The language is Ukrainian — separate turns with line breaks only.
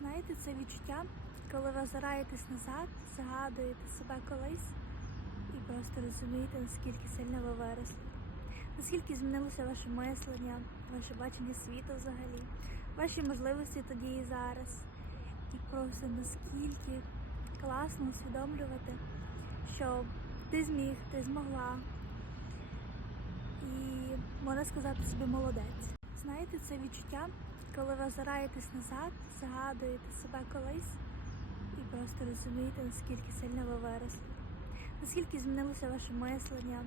Знаєте, це відчуття, коли ви озираєтесь назад, згадуєте себе колись і просто розумієте, наскільки сильно ви виросли, наскільки змінилося ваше мислення, ваше бачення світу взагалі, ваші можливості тоді і зараз. І просто наскільки класно усвідомлювати, що ти зміг, ти змогла. І можна сказати собі молодець. Знаєте, це відчуття, коли ви озираєтесь назад, згадуєте себе колись і просто розумієте, наскільки сильно ви виросли, наскільки змінилося ваше мислення,